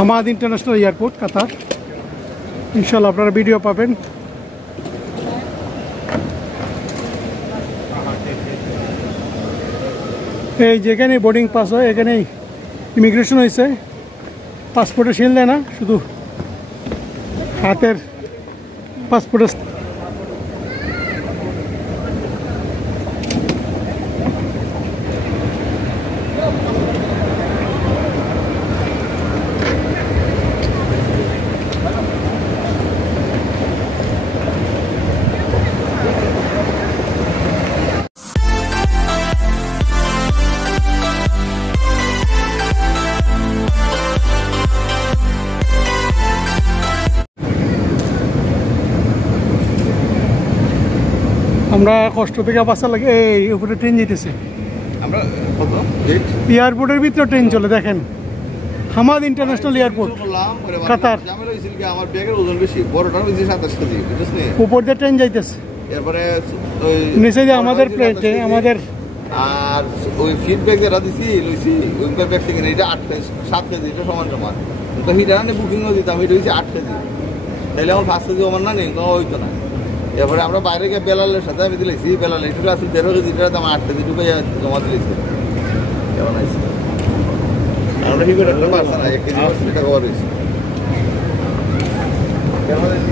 Hamad International airport কাতার। ইনশাআল্লাহ আপনারা video পাবেন। এই যেখানে বোর্ডিং পাস হয় এখানেই ইমিগ্রেশন হয়েছে। পাসপোর্টে সিল দেয় না, শুধু হাতের পাসপোর্টে। আমরা কষ্ট থেকে বাসা লাগে। এই উপরে ট্রেন যেতেছে, আমরা কত এয়ারপোর্টের ভিতরে ট্রেন চলে। দেখেন হামাদ ইন্টারন্যাশনাল এয়ারপোর্ট কাতার। আমার ব্যাগের ওজন বেশি, বড়টা হইছে 27 কেজি, বুঝছিস না? উপর দিয়ে ট্রেন যাইতেছে, এরপরে নিচে যে আমাদের প্লেটে আমাদের। আর ওই ফিডব্যাক যেটা দিছি লইছি ওই ব্যাগ থেকে এটা 8 কেজি 7 কেজি, এটা সমান সমান। তো হিটানে বুকিংও দিতাম, এটা হইছে 8 কেজি। তাহলে আমার 5 কেজি আমার না নেই, তো হইতো না। এরপরে আমরা বাইরে গিয়ে বেলালের সাথে আমি দিলেছি, বেলাল একটু আসলে 13 কেজি, এটা দাম 8 কেজি ঢুকে জমা দিলেছি। কেমন আছে আমরা কি করে পারছি না, 1 কেজি পারছি টাকা কভার হয়েছে। কেমন আছে?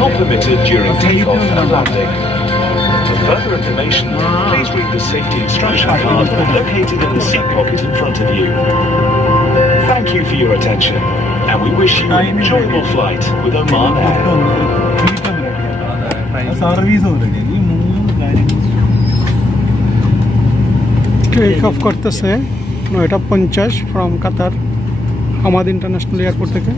Not permitted during takeoff and landing. For further information, please read the safety instruction card located in the seat pocket in front of you. Thank you for your attention, and we wish you an enjoyable flight with Oman Air. Take off করতেছে 9:50 from Qatar Hamad International Airport থেকে।